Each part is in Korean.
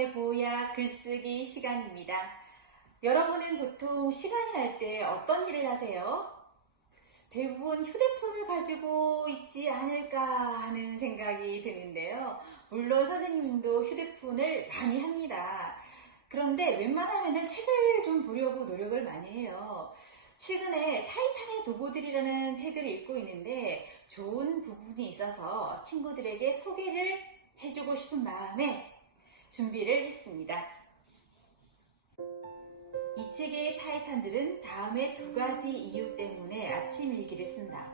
마음의 보약 글쓰기 시간입니다. 여러분은 보통 시간이 날 때 어떤 일을 하세요? 대부분 휴대폰을 가지고 있지 않을까 하는 생각이 드는데요. 물론 선생님도 휴대폰을 많이 합니다. 그런데 웬만하면 책을 좀 보려고 노력을 많이 해요. 최근에 타이탄의 도구들이라는 책을 읽고 있는데 좋은 부분이 있어서 친구들에게 소개를 해주고 싶은 마음에 준비를 했습니다. 이 책의 타이탄들은 다음의 두 가지 이유 때문에 아침 일기를 쓴다.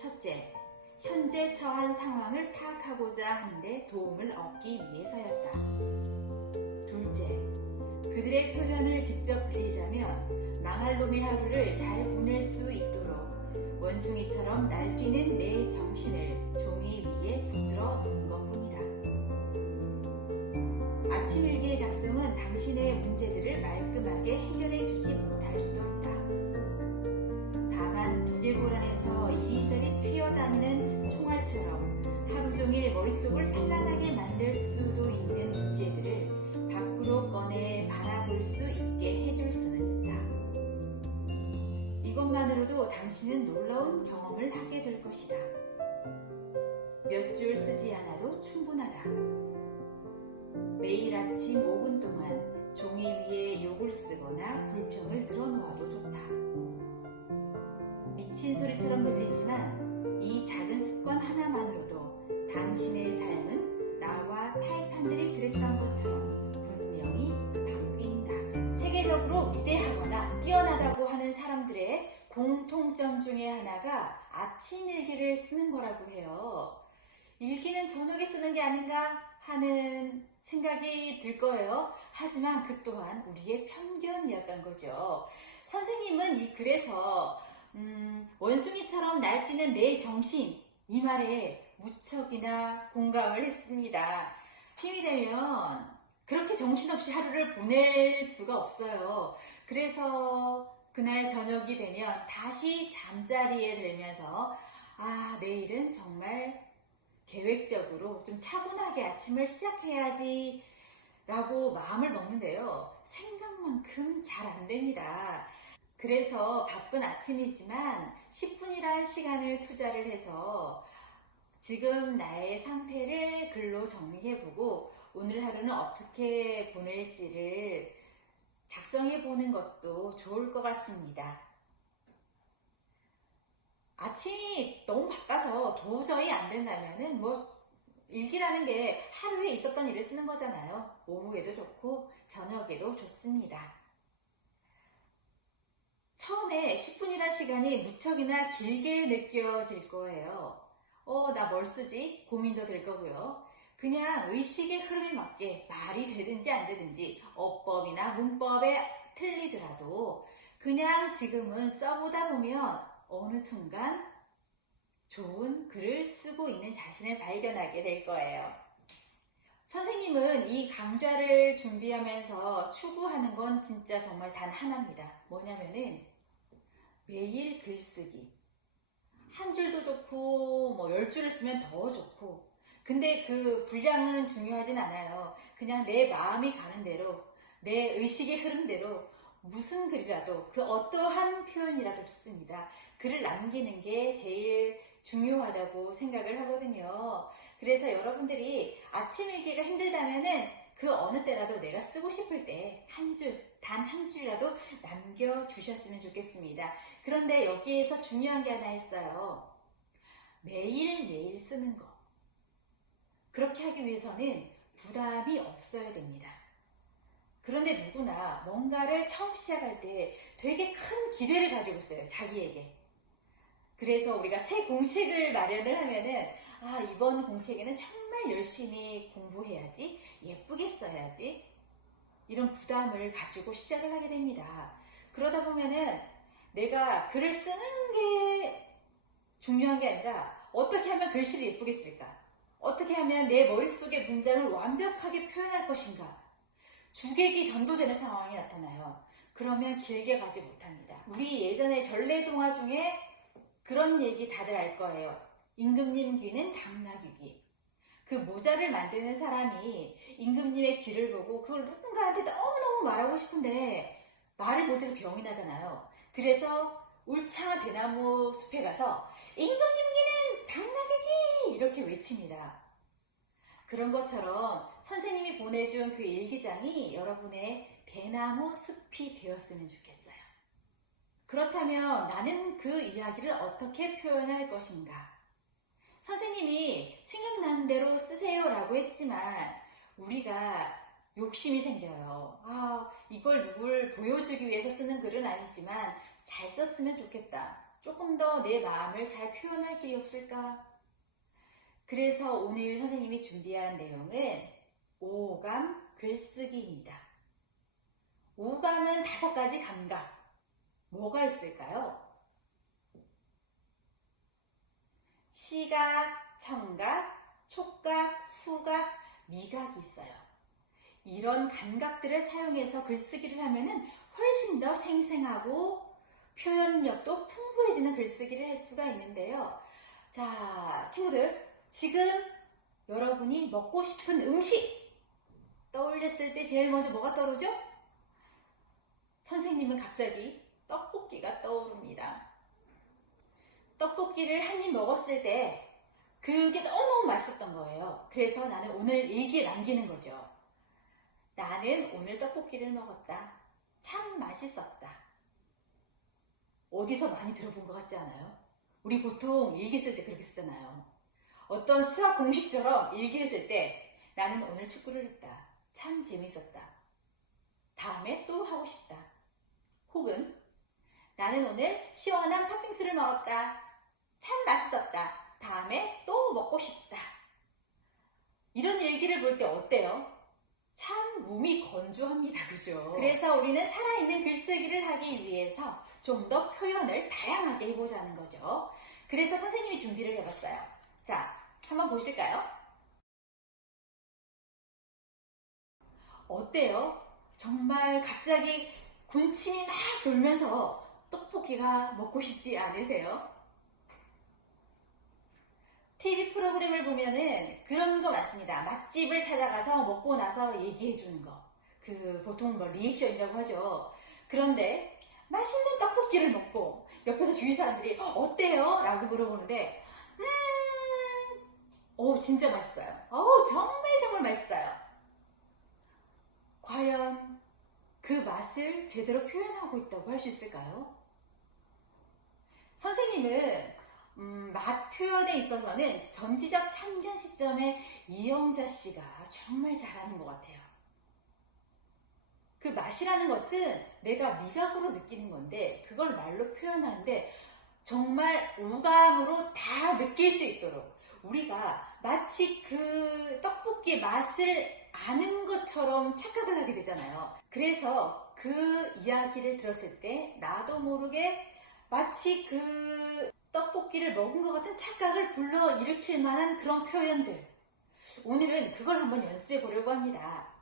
첫째, 현재 처한 상황을 파악하고자 하는데 도움을 얻기 위해서였다. 둘째, 그들의 표현을 직접 빌리자면 망할 놈의 하루를 잘 보낼 수 있도록 원숭이처럼 날뛰는 내 정신을 종이 위에 붙들어 놓은 것뿐이다. 아침 일기의 작성은 당신의 문제들을 말끔하게 해결해 주지 못할 수도 있다. 다만 두개골 안에서 이리저리 튀어다니는 총알처럼 하루 종일 머릿속을 산란하게 만들 수도 있는 문제들을 밖으로 꺼내 바라볼 수 있게 해줄 수는 있다. 이것만으로도 당신은 놀라운 경험을 하게 될 것이다. 몇 줄 쓰지 않아도 충분하다. 매일 아침 5분 동안 종이 위에 욕을 쓰거나 불평을 늘어놓아도 좋다. 미친 소리처럼 들리지만 이 작은 습관 하나만으로도 당신의 삶은 나와 타이탄들이 그랬던 것처럼 분명히 바뀐다. 세계적으로 위대하거나 뛰어나다고 하는 사람들의 공통점 중에 하나가 아침 일기를 쓰는 거라고 해요. 일기는 저녁에 쓰는 게 아닌가 하는 생각이 들 거예요. 하지만 그 또한 우리의 편견이었던 거죠. 선생님은 이 글에서 원숭이처럼 날뛰는 내 정신, 이 말에 무척이나 공감을 했습니다. 아침이 되면 그렇게 정신없이 하루를 보낼 수가 없어요. 그래서 그날 저녁이 되면 다시 잠자리에 들면서 내일은 정말 계획적으로 좀 차분하게 아침을 시작해야지 라고 마음을 먹는데요. 생각만큼 잘 안 됩니다. 그래서 바쁜 아침이지만 10분이란 시간을 투자를 해서 지금 나의 상태를 글로 정리해보고 오늘 하루는 어떻게 보낼지를 작성해보는 것도 좋을 것 같습니다. 아침이 너무 바빠서 도저히 안 된다면은 일기라는 게 하루에 있었던 일을 쓰는 거잖아요. 오후에도 좋고 저녁에도 좋습니다. 처음에 10분이란 시간이 무척이나 길게 느껴질 거예요. 나 뭘 쓰지? 고민도 될 거고요. 그냥 의식의 흐름에 맞게 말이 되든지 안 되든지 어법이나 문법에 틀리더라도 그냥 지금은 써보다 보면 어느 순간 좋은 글을 쓰고 있는 자신을 발견하게 될 거예요. 선생님은 이 강좌를 준비하면서 추구하는 건 진짜 정말 단 하나입니다. 뭐냐면은 매일 글쓰기. 한 줄도 좋고 10줄을 쓰면 더 좋고, 근데 그 분량은 중요하진 않아요. 그냥 내 마음이 가는 대로, 내 의식의 흐름대로 무슨 글이라도 그 어떠한 표현이라도 좋습니다. 글을 남기는 게 제일 중요하다고 생각을 하거든요. 그래서 여러분들이 아침 일기가 힘들다면은 그 어느 때라도 내가 쓰고 싶을 때 한 줄, 단 한 줄이라도 남겨주셨으면 좋겠습니다. 그런데 여기에서 중요한 게 하나 있어요. 매일매일 쓰는 거. 그렇게 하기 위해서는 부담이 없어야 됩니다. 그런데 누구나 뭔가를 처음 시작할 때 되게 큰 기대를 가지고 있어요. 자기에게. 그래서 우리가 새 공책을 마련을 하면은 이번 공책에는 정말 열심히 공부해야지, 예쁘게 써야지, 이런 부담을 가지고 시작을 하게 됩니다. 그러다 보면은 내가 글을 쓰는 게 중요한 게 아니라 어떻게 하면 글씨를 예쁘게 쓸까? 어떻게 하면 내 머릿속의 문장을 완벽하게 표현할 것인가? 주객이 전도되는 상황이 나타나요. 그러면 길게 가지 못합니다. 우리 예전에 전래동화 중에 그런 얘기 다들 알 거예요. 임금님 귀는 당나귀 귀. 그 모자를 만드는 사람이 임금님의 귀를 보고 그걸 누군가한테 너무너무 말하고 싶은데 말을 못해서 병이 나잖아요. 그래서 울창한 대나무 숲에 가서 임금님 귀는 당나귀 귀! 이렇게 외칩니다. 그런 것처럼 선생님이 보내준 그 일기장이 여러분의 대나무 숲이 되었으면 좋겠어요. 그렇다면 나는 그 이야기를 어떻게 표현할 것인가? 선생님이 생각나는 대로 쓰세요 라고 했지만 우리가 욕심이 생겨요. 이걸 누굴 보여주기 위해서 쓰는 글은 아니지만 잘 썼으면 좋겠다. 조금 더 내 마음을 잘 표현할 길이 없을까? 그래서 오늘 선생님이 준비한 내용은 오감 글쓰기입니다. 오감은 5가지 감각. 뭐가 있을까요? 시각, 청각, 촉각, 후각, 미각이 있어요. 이런 감각들을 사용해서 글쓰기를 하면은 훨씬 더 생생하고 표현력도 풍부해지는 글쓰기를 할 수가 있는데요. 자, 친구들, 지금 여러분이 먹고 싶은 음식 떠올렸을 때 제일 먼저 뭐가 떠오르죠? 선생님은 갑자기 떡볶이가 떠오릅니다. 떡볶이를 한 입 먹었을 때 그게 너무너무 맛있었던 거예요. 그래서 나는 오늘 일기에 남기는 거죠. 나는 오늘 떡볶이를 먹었다. 참 맛있었다. 어디서 많이 들어본 것 같지 않아요? 우리 보통 일기 쓸 때 그렇게 쓰잖아요. 어떤 수학 공식처럼 일기를 쓸 때 나는 오늘 축구를 했다. 참 재밌었다. 다음에 또 하고 싶다. 혹은 나는 오늘 시원한 팥빙수를 먹었다. 참 맛있었다. 다음에 또 먹고 싶다. 이런 일기를 볼 때 어때요? 참 몸이 건조합니다. 그죠? 그래서 우리는 살아있는 글쓰기를 하기 위해서 좀 더 표현을 다양하게 해보자는 거죠. 그래서 선생님이 준비를 해봤어요. 자, 한번 보실까요? 어때요? 정말 갑자기 군침이 막 돌면서 떡볶이가 먹고 싶지 않으세요? TV 프로그램을 보면은 그런 거 많습니다. 맛집을 찾아가서 먹고 나서 얘기해주는 거. 보통 리액션이라고 하죠. 그런데 맛있는 떡볶이를 먹고 옆에서 주위 사람들이 어때요? 라고 물어보는데 진짜 맛있어요. 정말 맛있어요. 과연 그 맛을 제대로 표현하고 있다고 할 수 있을까요? 선생님은 맛 표현에 있어서는 전지적 참견 시점에 이영자 씨가 정말 잘하는 것 같아요. 그 맛이라는 것은 내가 미각으로 느끼는 건데 그걸 말로 표현하는데 정말 오감으로 다 느낄 수 있도록 우리가 마치 그 떡볶이 맛을 아는 것처럼 착각을 하게 되잖아요. 그래서 그 이야기를 들었을 때 나도 모르게 마치 그 떡볶이를 먹은 것 같은 착각을 불러일으킬 만한 그런 표현들. 오늘은 그걸 한번 연습해 보려고 합니다.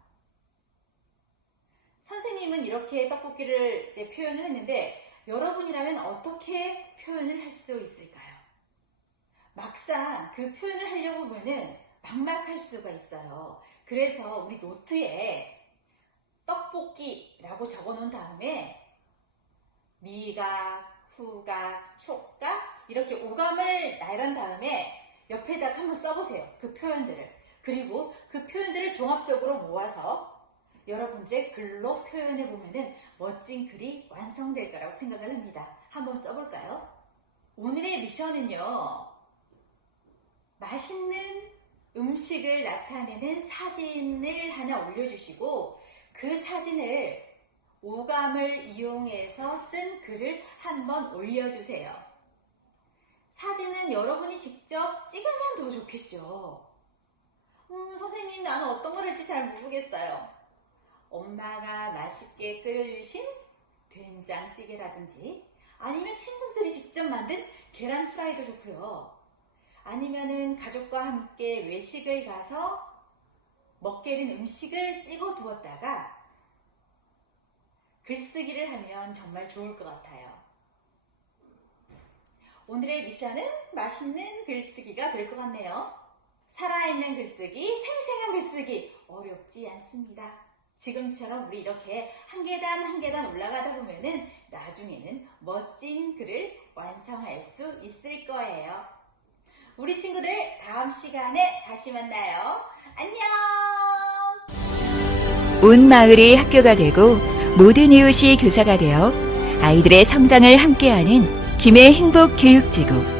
선생님은 이렇게 떡볶이를 이제 표현을 했는데 여러분이라면 어떻게 표현을 할 수 있을까요? 막상 그 표현을 하려고 보면은 막막할 수가 있어요. 그래서 우리 노트에 떡볶이라고 적어 놓은 다음에 미각, 후각, 촉각 이렇게 오감을 나열한 다음에 옆에다가 한번 써보세요. 그 표현들을. 그리고 그 표현들을 종합적으로 모아서 여러분들의 글로 표현해 보면은 멋진 글이 완성될 거라고 생각을 합니다. 한번 써볼까요? 오늘의 미션은요. 맛있는 음식을 나타내는 사진을 하나 올려주시고 그 사진을 오감을 이용해서 쓴 글을 한번 올려주세요. 사진은 여러분이 직접 찍으면 더 좋겠죠. 선생님 나는 어떤 걸 할지 잘 모르겠어요. 엄마가 맛있게 끓여주신 된장찌개라든지 아니면 친구들이 직접 만든 계란 프라이도 좋고요. 아니면은 가족과 함께 외식을 가서 먹게 된 음식을 찍어 두었다가 글쓰기를 하면 정말 좋을 것 같아요. 오늘의 미션은 맛있는 글쓰기가 될 것 같네요. 살아있는 글쓰기, 생생한 글쓰기 어렵지 않습니다. 지금처럼 우리 이렇게 한 계단 한 계단 올라가다 보면은 나중에는 멋진 글을 완성할 수 있을 거예요. 우리 친구들 다음 시간에 다시 만나요. 안녕! 온 마을이 학교가 되고 모든 이웃이 교사가 되어 아이들의 성장을 함께하는 김해 행복교육지구.